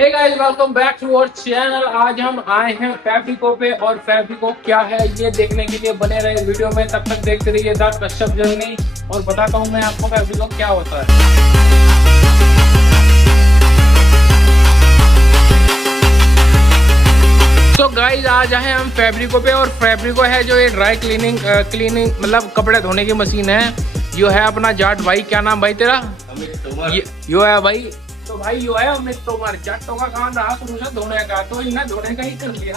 Hey guys welcome back to our channel. आज हम आए हैं फैब्रिको पे और फैब्रिको क्या है ये देखने के लिए बने रहे वीडियो में। तब तक देखते रहिए द कश्यप जर्नी और बताता हूँ मैं आपको फैब्रिको क्या होता है। तो गाइस आज आए हम फैब्रिको पे और फैब्रिको है जो ये ड्राई क्लीनिंग मतलब कपड़े धोने की मशीन है। यो है अपना जाट भाई, क्या नाम भाई तेरा? यो है भाई। तो भाई यो है अमित तोमर। जाटों का काम रहा शुरू से धोने का, तो इन्हें धोने का ही कर लिया।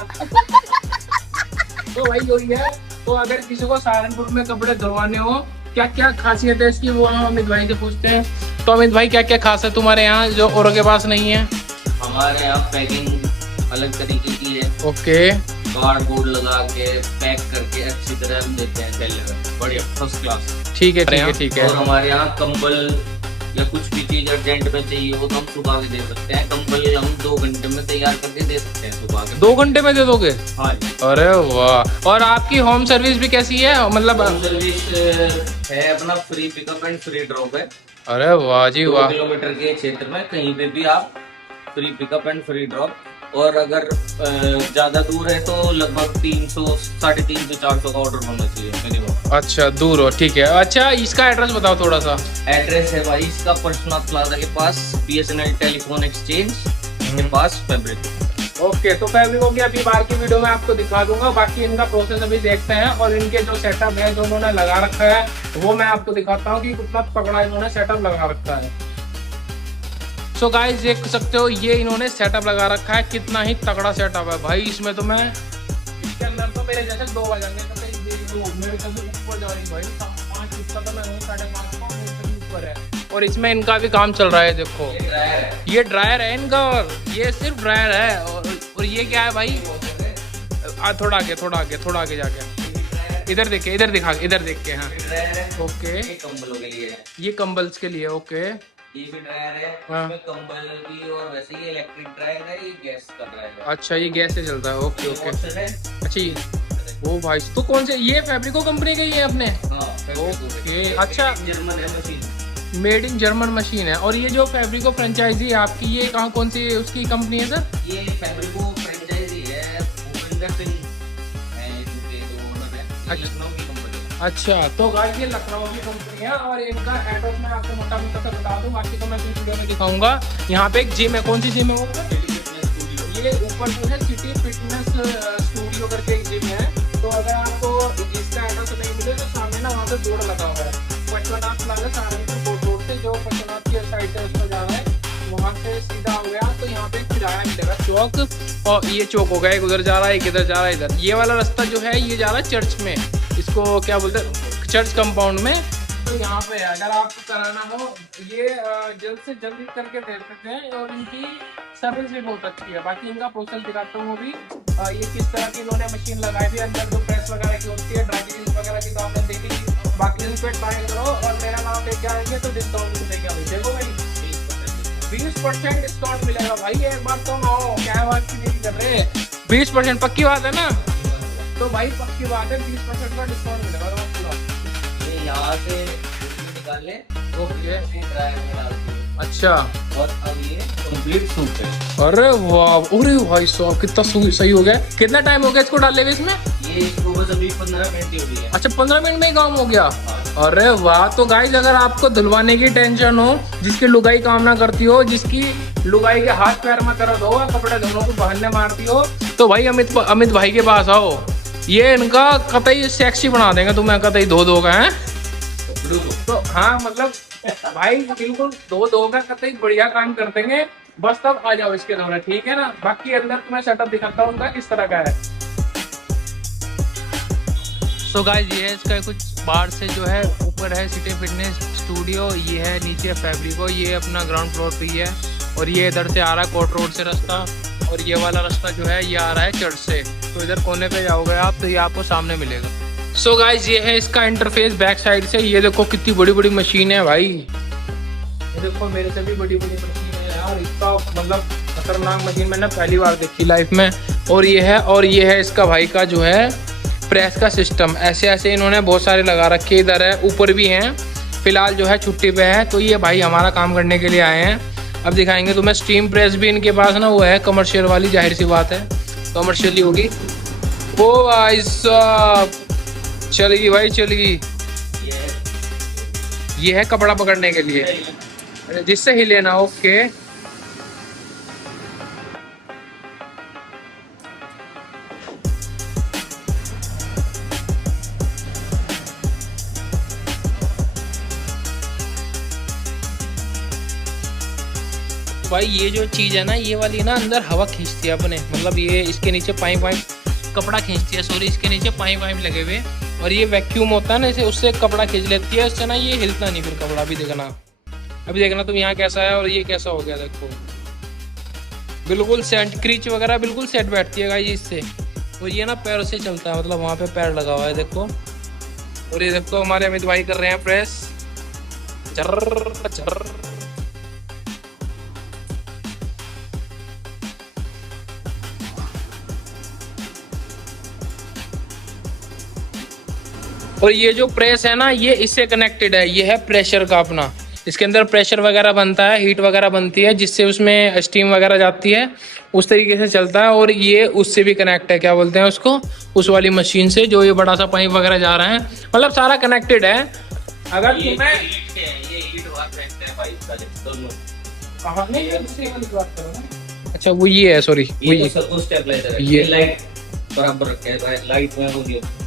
तो भाई यही है। तो अगर किसी को सहारनपुर में कपड़े धुलवाने हो, क्या क्या खासियत है इसकी, वो हम अमित भाई से पूछते हैं। तो अमित भाई क्या क्या खास है तुम्हारे यहाँ जो औरों के पास नहीं है? हमारे यहाँ पैकिंग अलग तरीके की है। ओके। कार्डबोर्ड लगा के पैक करके अच्छी तरह हम देते हैं, सेल बढ़िया फर्स्ट क्लास। ठीक है ठीक है ठीक है। और हमारे यहाँ कंबल या कुछ भी चीज अर्जेंट में चाहिए हो तो हम सुबह के दे सकते हैं। कंबल हम 2 घंटे में तैयार करके दे सकते हैं सुबह के। 2 घंटे में दे दोगे? हाँ जी। अरे वाह। और आपकी होम सर्विस भी कैसी है? मतलब होम सर्विस है अपना, free pickup and free drop है। अरे वाह जी 2 वाह। किलोमीटर के क्षेत्र में कहीं पे भी आप free pickup and free drop. और अगर ज्यादा दूर है तो लगभग 300, 350, 400 का ऑर्डर होना चाहिए मिनिमम। अच्छा दूर हो, ठीक है। अच्छा इसका एड्रेस बताओ थोड़ा सा। एड्रेस है भाई इसका परशुनाथ प्लाजा के पास, BSNL टेलीफोन एक्सचेंज के पास फैब्रिक। ओके। तो फैब्रिको की अभी बाहर की वीडियो में आपको दिखा दूंगा, बाकी इनका प्रोसेस अभी देखते हैं। और इनके जो सेटअप है जो उन्होंने लगा रखा है वो मैं आपको दिखाता हूँ कि कितना तगड़ा इन्होंने सेटअप लगा रखा है। सो गाइस देख सकते हो ये इन्होंने सेटअप लगा रखा है, कितना ही तगड़ा सेटअप है भाई। इसमें तो मैं इसके अंदर तो मेरे जैसे 2 बजाएंगे मेरे कभी ऊपर जा रही भाई 5 फुट का तो मैं हूँ, 5.5 ऊपर है। और इसमें इनका भी काम चल रहा है, देखो ये ड्रायर है इनका, और ये सिर्फ ड्रायर है। और ये क्या है भाई? थोड़ा आगे जाके इधर देखे, इधर देख के। हाँ ओके। कंबलों के लिए है। ये कंबल्स के लिए। ओके। ये भी ड्रायर है। हाँ। इसमें कंबल भी, और वैसे ये इलेक्ट्रिक ड्रायर है, ये गैस का ड्रायर है। अच्छा ये गैस से चलता है। ओके ये ओके। ऑप्शन है। अच्छा ये ओ भाई, तो कौन से ये फैब्रिको कंपनी का ही है अपने? हाँ, ओके। अच्छा जर्मन है machine. Made in German machine है। और ये जो फैब्रिको फ्रेंचाइजी है आपकी, ये कहाँ कौन सी उसकी कंपनी है सर? ये फैब्रिको फ्रेंचाइजी है, भूपेंद्र सिंह है इनके जो ओनर है। ये लखनऊ की कंपनी है। अच्छा तो गाइस ये लखनऊ की कंपनी है और इनका एड्रेस मैं आपको मोटा सा बता दूं, बाकी तो मैं इस वीडियो में दिखाऊंगा। यहाँ पे एक जिम है, कौन सी जिम है वो? ये ऊपर जो है सिटी फिटनेस स्टूडियो करके एक जिम है। तो अगर आपको इसका एड्रेस नहीं मिले तो सामने ना वहाँ पे बोर्ड लगा हुआ है, पशुनाथ प्लाजा सहारनपुर रोड से, जो पशुनाथ की साइड से उसमें जा रहा है वहाँ से सीधा हो गया तो यहाँ पे किराया मिलेगा चौक। और ये चौक हो गया, एक उधर जा रहा है एक इधर जा रहा है। इधर ये वाला रास्ता जो है ये जा रहा है चर्च में, इसको क्या बोलते हैं, चर्च कंपाउंड में। तो यहाँ पे अगर आपको कराना हो ये जल्द से जल्द करके दे सकते हैं। और इनकी सर्विस भी बहुत अच्छी है। बाकी इनका प्रोसेस दिखाता हूँ अभी। ये किस तरह की इन्होंने मशीन लगाई हुई है, अंदर जो प्रेस वगैरह की होती है, ड्राई क्लीनिंग वगैरह की, तो आपने देखी। बाकी इस पे ट्राई करो और मेरा नाम लेके आएंगे तो डिस्काउंट मिलेगा भाई। देखो भाई 20% डिस्काउंट मिलेगा भाई। एक बार तुम आओ, क्या बात की नहीं कर रहे? 20% पक्की बात है ना? तो भाई पक्की बात है, 20% का डिस्काउंट मिलेगा पूरा। ये यहाँ से निकाल ले। ओके। ड्रायर में डाल दो। अच्छा। और अब ये कंप्लीट सूट है। अरे वाह, अरे भाई साहब कितना सही हो गया। कितना टाइम हो गया इसको डाले हुए इसमें? ये इसको बस अभी 15 मिनट ही हुई है। अच्छा 15 मिनट में ही काम हो गया। अरे वाह। तो गाइस अगर आपको धुलवाने की टेंशन हो, जिसकी लुगाई काम ना करती हो, जिसकी लुगाई के हाथ पैर में दर्द हो, कपड़े दोनों को बहाने मारती हो, तो भाई अमित भाई के पास आओ। ये इनका कतई सेक्सी बना देंगे तुम्हें, कतई धो का है। तो हाँ मतलब भाई बिल्कुल धो का कतई बढ़िया काम कर देंगे। बस तब आ जाओ इसके दौरान, ठीक है ना? बाकी अंदर तुम्हें सेटअप दिखाता हूँ उनका किस तरह का है। सो गाइस ये है इसका कुछ बाहर से जो है, ऊपर है सिटी फिटनेस स्टूडियो, ये है नीचे फैब्रिको, ये अपना ग्राउंड फ्लोर पे ही है। और ये इधर से आ रहा है कोर्ट रोड से रास्ता, और ये वाला रास्ता जो है ये आ रहा है चर्च से। तो इधर कोने पे जाओगे आप तो ये आपको सामने मिलेगा। सो गाइस ये है इसका इंटरफेस बैक साइड से। ये देखो कितनी बड़ी बड़ी मशीन है भाई, ये देखो मेरे से भी बड़ी बड़ी मशीन है यार। इसका मतलब खतरनाक मशीन मैंने पहली बार देखी लाइफ में। और ये है इसका भाई का जो है प्रेस का सिस्टम। ऐसे इन्होंने बहुत सारे लगा रखे, इधर है ऊपर भी हैं। फिलहाल जो है छुट्टी पे है, तो ये भाई हमारा काम करने के लिए आए हैं। अब दिखाएंगे तुम्हें स्टीम प्रेस भी इनके पास ना वो है कमर्शियल वाली, जाहिर सी बात है कमर्शियली होगी। ओ भाई साहब चलेगी भाई चलेगी। ये है कपड़ा पकड़ने के लिए जिससे हिले ना। ओके भाई ये जो चीज़ है ना ये वाली ना अंदर हवा खींचती है अपने, मतलब ये इसके नीचे पाइप कपड़ा खींचती है, सॉरी इसके नीचे पाइप लगे हुए, और ये वैक्यूम होता है ना इसे, उससे कपड़ा खींच लेती है, उससे ना ये हिलता नहीं फिर कपड़ा। अभी देखना तुम यहाँ कैसा है और ये कैसा हो गया देखो, बिल्कुल सेट क्रीच वगैरह बिल्कुल सेट बैठती है गाइस इससे। और ये ना पैर से चलता है, मतलब वहाँ पे पैर लगा हुआ है देखो। और ये देखो हमारे अमित भाई कर रहे हैं प्रेस, चर्र चर्र। और ये जो प्रेस है ना ये इससे कनेक्टेड है, ये है प्रेशर का अपना, इसके अंदर प्रेशर वगैरह बनता है, हीट वगैरह बनती है जिससे उसमें स्टीम वगैरह जाती है, उस तरीके से चलता है। और ये उससे भी कनेक्ट है, क्या बोलते हैं उसको, उस वाली मशीन से जो ये बड़ा सा पाइप वगैरह जा रहा है, मतलब सारा कनेक्टेड है। अगर तुम्हें अच्छा वो ये है, सॉरी वो ये लाइट बराबर रखे है, लाइट में वो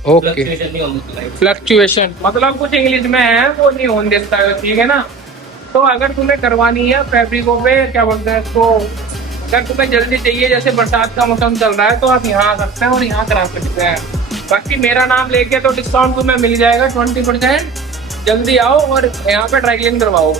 ओके फ्लक्चुएशन नहीं होती, फ्लक्चुएशन मतलब कुछ इंग्लिश में है वो नहीं होने देता है, ठीक है ना। तो अगर तुम्हें करवानी है फैब्रिकों पे क्या बोलते हैं इसको, अगर तुम्हें जल्दी चाहिए जैसे बरसात का मौसम चल रहा है तो आप यहाँ आ सकते हैं और यहाँ करा सकते हैं। बाकी मेरा नाम लेके तो डिस्काउंट तुम्हें मिल जाएगा 20%। जल्दी आओ और यहाँ पे ड्राई क्लीन करवाओ।